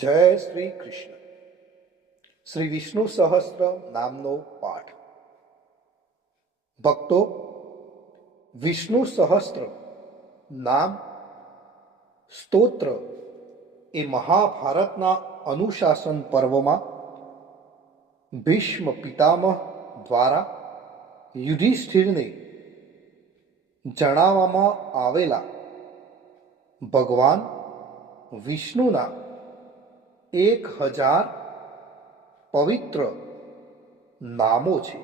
જય શ્રી કૃષ્ણ. શ્રી વિષ્ણુ સહસ્ત્ર નામનો પાઠ. ભક્તો, વિષ્ણુ સહસ્ત્ર નામ સ્તોત્ર એ મહાભારતના અનુશાસન પર્વમાં ભીષ્મ પિતામહ દ્વારા યુધિષ્ઠિરને જણાવવામાં આવેલા ભગવાન વિષ્ણુના 1000 પવિત્ર નામો છે,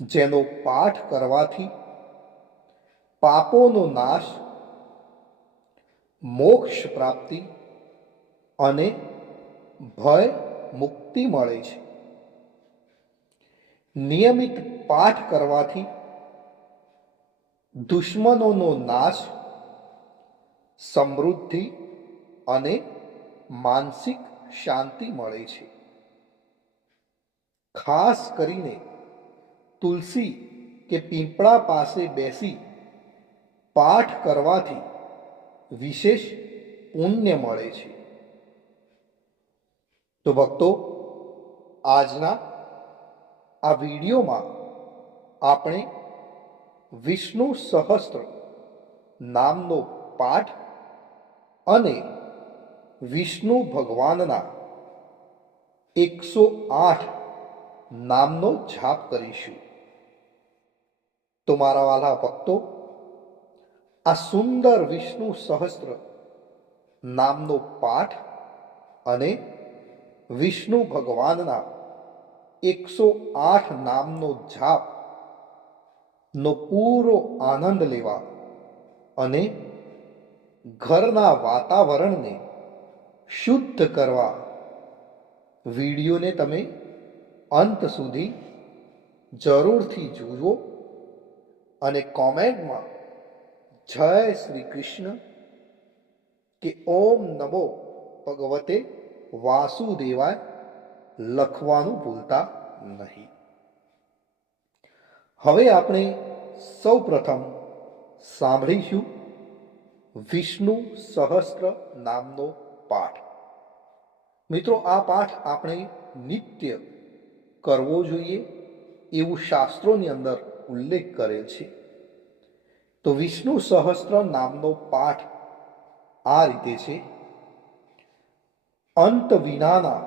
જેનો પાઠ કરવાથી પાપોનો નાશ, મોક્ષ પ્રાપ્તિ અને ભય મુક્તિ મળે છે. નિયમિત પાઠ કરવાથી દુશ્મનોનો નાશ, સમૃદ્ધિ અને માનસિક શાંતિ મળે છે. ખાસ કરીને તુલસી કે પીપળા પાસે બેસી પાઠ કરવાથી વિશેષ પુણ્ય મળે છે. તો ભક્તો, આજના આ વિડીયોમાં આપણે વિષ્ણુ સહસ્ત્ર નામનો પાઠ અને વિષ્ણુ ભગવાનના 108 નામનો જાપ કરીશું. તો મારા વાલા ભક્તો, આ સુંદર વિષ્ણુ સહસ્ત્ર નામનો પાઠ અને વિષ્ણુ ભગવાનના 108 નામનો જાપ નો પૂરો આનંદ લેવા અને ઘરના વાતાવરણને શુદ્ધ કરવા વિડીયોને તમે અંત સુધી જરૂરથી જુઓ અને કોમેન્ટમાં જય શ્રી કૃષ્ણ કે ઓમ નમો ભગવતે વાસુદેવાય લખવાનું ભૂલતા નહીં. હવે આપણે સૌ પ્રથમ સાંભળીશું વિષ્ણુ સહસ્ત્ર નામનો પાઠ. મિત્રો, આ પાઠ આપણે નિત્ય કરવો જોઈએ એવું શાસ્ત્રોની અંદર ઉલ્લેખ કરેલ છે. તો વિષ્ણુ સહસ્ત્ર નામનો પાઠ આ રીતે છે: અંત વિનાના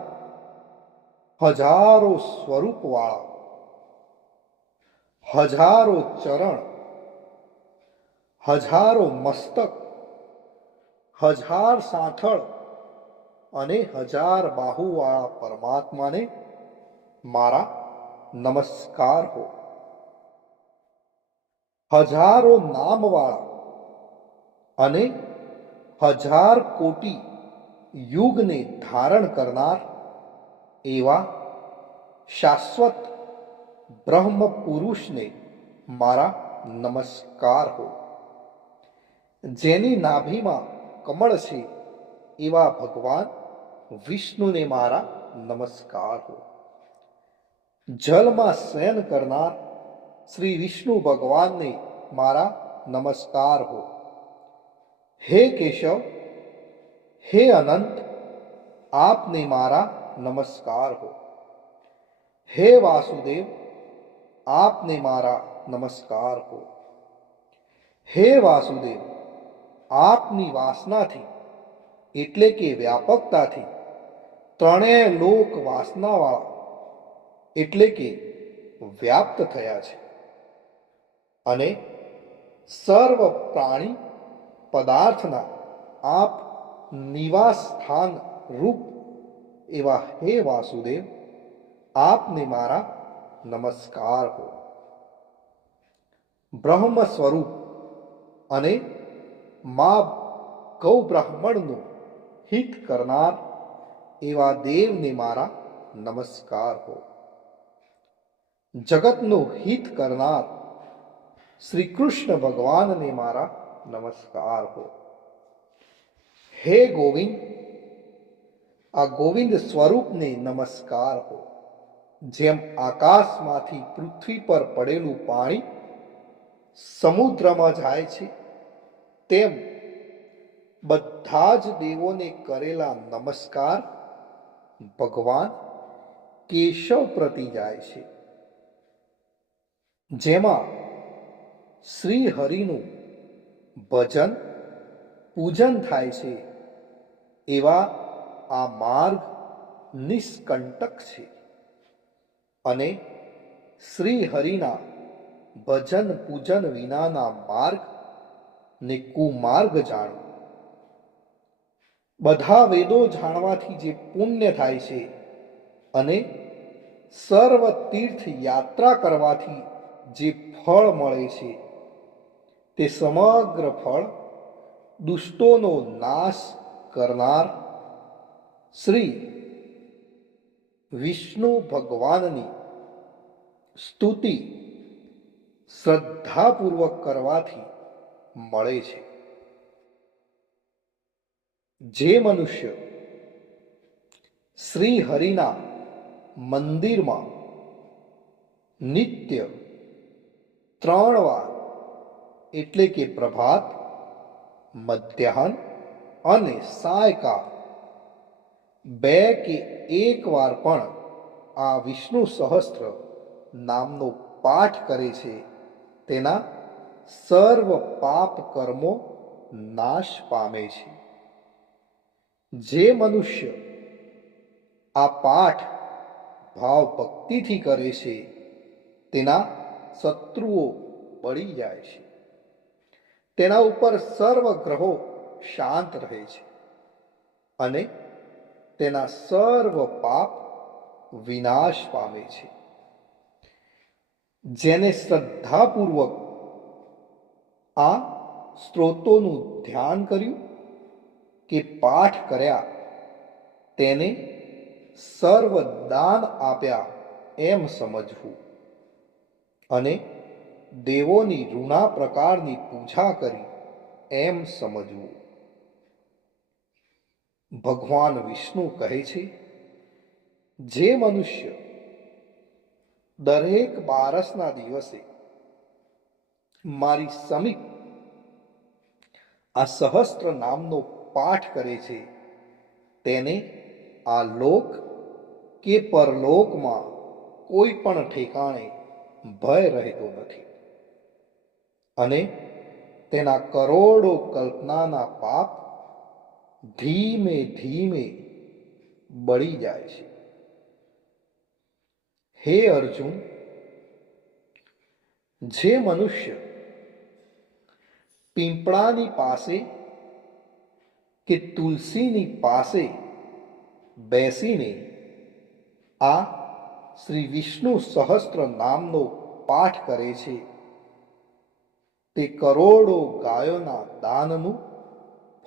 હજારો સ્વરૂપવાળા, હજારો ચરણ, હજારો મસ્તક, 1000 સાંથળ અને 1000 બાહુવાળા પરમાત્માને મારા નમસ્કાર હો. હજારો નામવાળા અને 1000 કોટી યુગને ધારણ કરનાર એવા શાશ્વત બ્રહ્મ પુરુષને મારા નમસ્કાર હો. જેની નાભીમાં કમળ છે એવા ભગવાન વિષ્ણુને મારા નમસ્કાર હો. જલમાં શયન કરનાર શ્રી વિષ્ણુ ભગવાનને મારા નમસ્કાર હો. હે કેશવ, હે અનંત, આપને મારા નમસ્કાર હો. હે વાસુદેવ, આપને મારા નમસ્કાર હો. હે વાસુદેવ, આપની વાસનાથી એટલે કે વ્યાપકતાથી ત્રણેય લોક વાસનાવાળા એટલે કે વ્યાપ્ત થયા છે અને સર્વ પ્રાણી પદાર્થના આપ નિવાસ સ્થાન રૂપ એવા હે વાસુદેવ, આપને મારા નમસ્કાર હો. બ્રહ્મ સ્વરૂપ અને મા ગૌ બ્રાહ્મણનું હિત કરનાર એવા દેવને મારા નમસ્કાર હો. જગતનું હિત કરનાર શ્રી કૃષ્ણ ભગવાનને મારા નમસ્કાર હો. હે ગોવિંદ, આ ગોવિંદ સ્વરૂપને નમસ્કાર હો. જેમ આકાશમાંથી પૃથ્વી પર પડેલું પાણી સમુદ્રમાં જાય છે, તેમ બધા જ દેવોને કરેલા નમસ્કાર ભગવાન કેશવ પ્રતિ જાય છે, જેમાં શ્રી હરિનું ભજન પૂજન થાય છે. એવા આ માર્ગ નિષ્કંટક છે અને શ્રી હરિના ભજન પૂજન વિનાના માર્ગ ને કુમાર્ગ જાણો. બધા વેદો જાણવાથી જે પુણ્ય થાય છે અને સર્વ તીર્થ યાત્રા કરવાથી જે ફળ મળે છે તે સમગ્ર ફળ દુષ્ટોનો નાશ કરનાર શ્રી વિષ્ણુ ભગવાનની સ્તુતિ શ્રદ્ધાપૂર્વક કરવાથી મળે છે. જે મનુષ્ય શ્રી હરિના મંદિરમાં નિત્ય 3 વાર એટલે કે પ્રભાત, મધ્યાહન અને સાયકાળ 2 કે 1 વાર પણ આ વિષ્ણુ સહસ્ત્ર નામનો પાઠ કરે છે, તેના સર્વ પાપ કર્મો નાશ પામે છે. જે મનુષ્ય આ પાઠ ભાવ ભક્તિથી કરે છે તેના શત્રુઓ બળી જાય છે, તેના ઉપર સર્વ ગ્રહો શાંત રહે છે અને તેના સર્વ પાપ વિનાશ પામે છે. જેને શ્રદ્ધાપૂર્વક આ સ્ત્રોતોનું ધ્યાન કર્યું કે પાઠ કર્યા, તેને સર્વ દાન આપ્યા એમ સમજવું અને દેવોની રૂણા પ્રકારની પૂજા કરી એમ સમજવું. ભગવાન વિષ્ણુ કહે છે, જે મનુષ્ય દરેક બારસના દિવસે મારી સમીપ આ સહસ્ત્ર નામનો પાઠ કરે છે, તેને આ લોક કે પરલોકમાં કોઈ પણ ઠેકાણે ભય રહેતો નથી અને તેના કરોડો કલ્પનાના પાપ ધીમે ધીમે બળી જાય છે. હે અર્જુન, જે મનુષ્ય પીંપળાની પાસે કે તુલસીની પાસે બેસીને આ શ્રી વિષ્ણુ સહસ્ત્ર નામનો પાઠ કરે છે, તે કરોડો ગાયોના દાનનું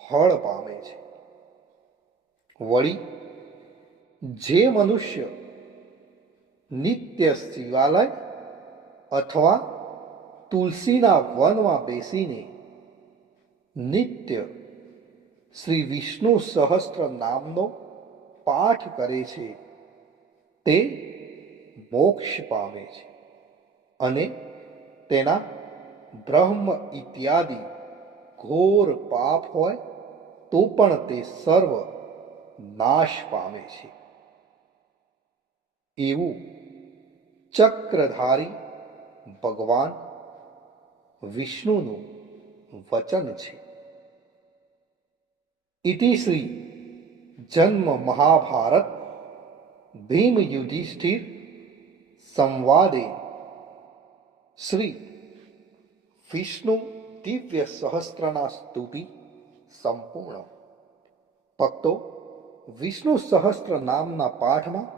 ફળ પામે છે. વળી જે મનુષ્ય નિત્ય શિવાલય અથવા તુલસીના વનમાં બેસીને નિત્ય શ્રી વિષ્ણુ સહસ્ત્ર નામનો પાઠ કરે છે, તે મોક્ષ પામે છે અને તેના બ્રહ્મ ઇત્યાદિ ઘોર પાપ હોય તો પણ તે સર્વ નાશ પામે છે. એવું ચક્રધારી ભગવાન વિષ્ણુનું વચન છે. ઇતિ શ્રી જન્મ મહાભારત ભીમ યુધિષ્ઠિર સંવાદે શ્રી વિષ્ણુ દિવ્ય સહસ્ત્રના સ્તુતિ સંપૂર્ણ. ભક્તો, વિષ્ણુ સહસ્ત્ર નામના પાઠમાં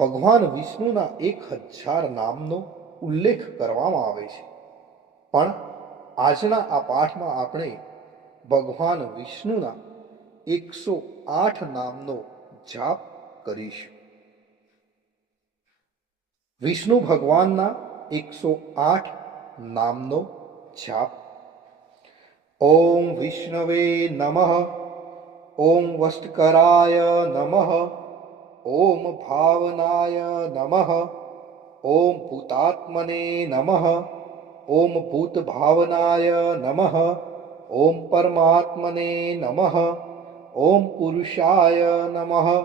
ભગવાન વિષ્ણુના 1000 નામનો ઉલ્લેખ કરવામાં આવે છે, પણ આજના આ પાઠમાં આપણે ભગવાન વિષ્ણુના 108 નામનો જાપ કરીશું. વિષ્ણુ ભગવાનના 108 નામનો જાપ. ઓમ વિષ્ણવે નમઃ, ઓમ વષ્ટકરાય નમઃ, ઓમ ભાવનાય નમઃ, ઓમ ભૂતાત્મને નમઃ, ઓમ ભૂતભાવનાય નમઃ, ઓમ પરમાત્મને નમઃ. ઓમ પુરુષાય નમઃ.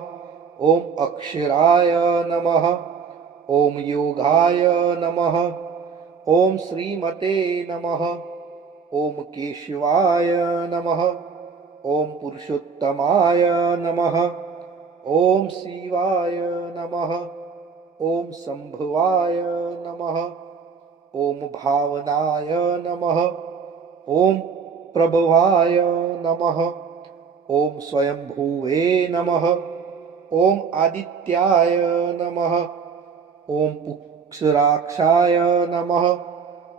ઓમ અક્ષરાય નમઃ. ઓમ યોગાય નમઃ. ઓમ શ્રીમતે નમઃ. ઓમ કેશવાય નમઃ. ઓમ પુરુષોત્તમાય નમઃ. ઓમ શિવાય નમઃ. ઓમ સંભવાય નમઃ. ઓમ ભાવનાય નમઃ. ઓમ પ્રભવાય નમઃ. ઓમ સ્વયંભુવે નમઃ. ઓમ આદિત્યાય નમઃ. ઓમ પુક્ષરાક્ષાય નમઃ.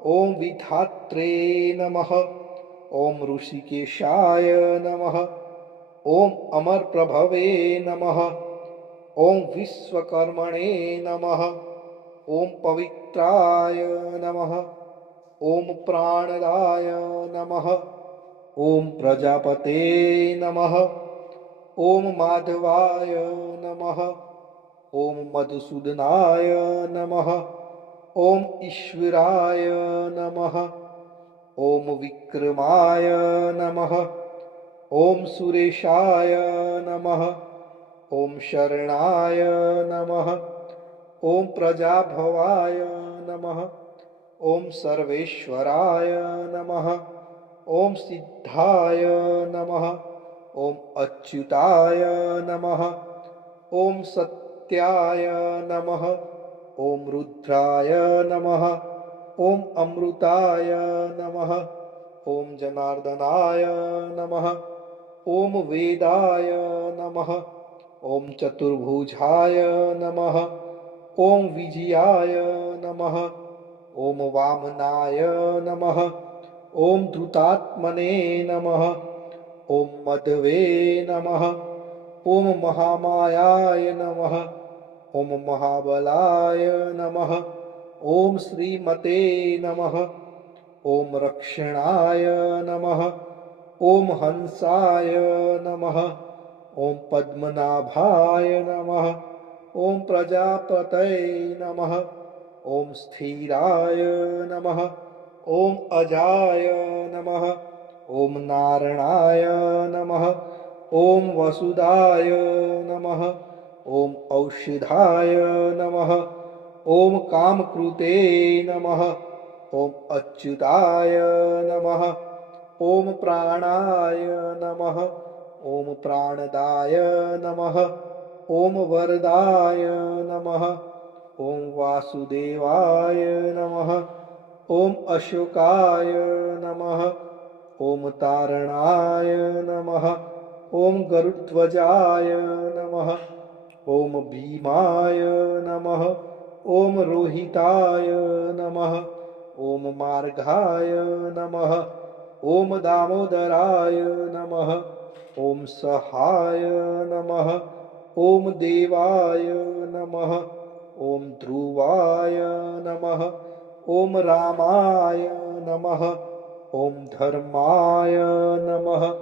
ઓમ વિધાત્રે નમઃ. ઓમ ઋષિકેશાય નમઃ. ઓમ અમરપ્રભવે નમઃ. ઓમ વિશ્વકર્મણે નમઃ. ઓમ પવિત્રાય નમઃ. ઓમ પ્રાણદાય નમઃ. ઓમ પ્રજાપતે નમઃ. ઓમ માધવાય નમઃ. ઓમ મધુસૂદનાય નમઃ. ઓમ ઈશ્વરાય નમઃ. ઓમ વિક્રમાય નમઃ. ઓમ સુરેશાય નમઃ. ઓમ શરણાય નમઃ. ઓમ પ્રજાભવાય નમઃ. ઓમ સર્વેશ્વરાય નમઃ. ઓમ સિદ્ધાય નમઃ. ઓમ અચ્યુતાય નમઃ. ઓમ સત્યાય નમઃ. ઓમ રુદ્રાય નમઃ. ઓમ અમૃતાય નમઃ. ઓમ જનાર્દનાય નમઃ. ઓમ વેદાય નમઃ. ઓમ ચતુર્ભુજાય નમઃ. ઓમ વિજયાય નમઃ. ઓમ વામનાય નમઃ. ઓમ ધૃતાત્મને નમઃ. ઓમ મધવે નમઃ. ઓમ મહામાયાય નમઃ. ઓમ મહાબલાય નમઃ. ઓમ શ્રીમતે નમઃ. ઓમ રક્ષણાય નમઃ. ઓમ હંસાય નમઃ. ઓમ પદ્મનાભાય નમઃ. ઓમ પ્રજાપતય નમઃ. ઓમ સ્થિરાય નમઃ. ઓમ અજાય નમઃ. ઓમ નારણાય નમઃ. ઓમ વસુદાય નમઃ. ઓમ ઔષધાય નમઃ. ઓમ કામકૃતે નમઃ. ઓમ અચ્યુતાય નમઃ. ઓમ પ્રાણાય નમઃ. ઓમ પ્રાણદાય નમઃ. ઓમ વરદાય નમઃ. ઓમ વાસુદેવાય નમઃ. ઓમ અશોકાય નમઃ. ઓમ તારણાય નમઃ. ઓમ ગરુડધ્વજાય નમઃ. ઓમ ભીમાય નમઃ. ઓમ રોહિતાય નમઃ. ઓમ માર્ગાય નમઃ. ઓમ દામોદરાય નમઃ. ઓમ સહાય નમઃ. ઓમ દેવાય નમઃ. ઓમ ધ્રુવાય નમઃ. ઓમ રામાય નમઃ. ઓમ ધર્માય નમઃ.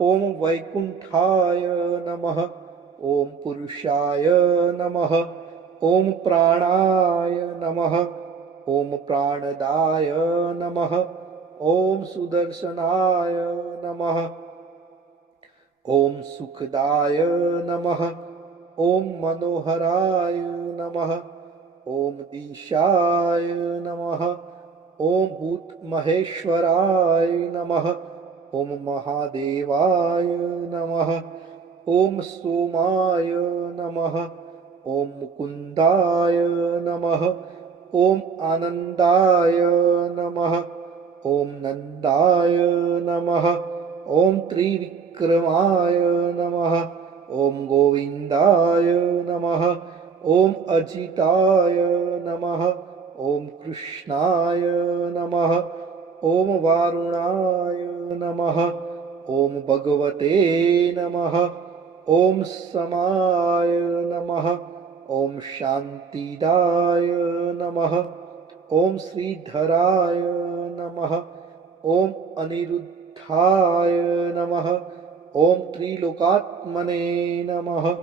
ઓમ વૈકુંઠાય નમઃ. ઓમ પુરુષાય નમઃ. ઓમ પ્રાણાય નમઃ. ઓમ પ્રાણદાય નમઃ. ઓમ સુદર્શનાય નમઃ. ઓમ સુખદાય નમઃ. ઓમ મનોહરાય નમઃ. ઓમ દિશાય નમઃ. ઓમ ભૂત મહેશ્વરાય નમઃ. ઓમ મહાદેવાય નમઃ. ઓમ સોમાય નમઃ. ઓમ મુકુંદાય નમઃ. ઓમ આનંદાય નમઃ. ઓમ નંદાય નમઃ. ઓમ ત્રિવિક્રમાય નમઃ. ઓમ ગોવિંદાય નમઃ. ઓમ અજિતાય નમઃ. ઓમ કૃષ્ણાય નમઃ. ઓમ વારુણાય નમઃ. ઓમ ભગવતે નમઃ. ઓમ સમાય નમઃ. ઓમ શાંતિદાય નમઃ. ઓમ શ્રીધરાય નમઃ. ઓમ અનિરુદ્ધાય નમઃ. ઓમ ત્રિલોકાત્મને નમઃ.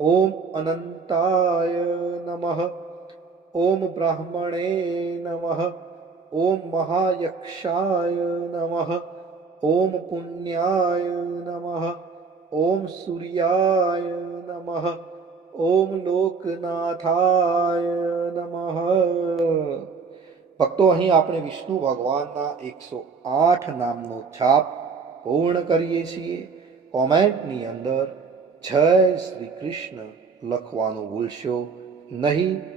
ઓમ અનંતાય નમઃ. ઓમ બ્રાહ્મણે નમઃ. ઓમ મહાયક્ષાય નમઃ. ઓમ પુણ્યાય નમઃ, ઓમ સૂર્યાય નમઃ, ઓમ લોકનાથાય નમઃ. ભક્તો, અહીં આપણે વિષ્ણુ ભગવાનના 108 નામનો જાપ પૂર્ણ કરીએ છીએ. કોમેન્ટની અંદર જય શ્રી કૃષ્ણ લખવાનું ભૂલશો નહીં.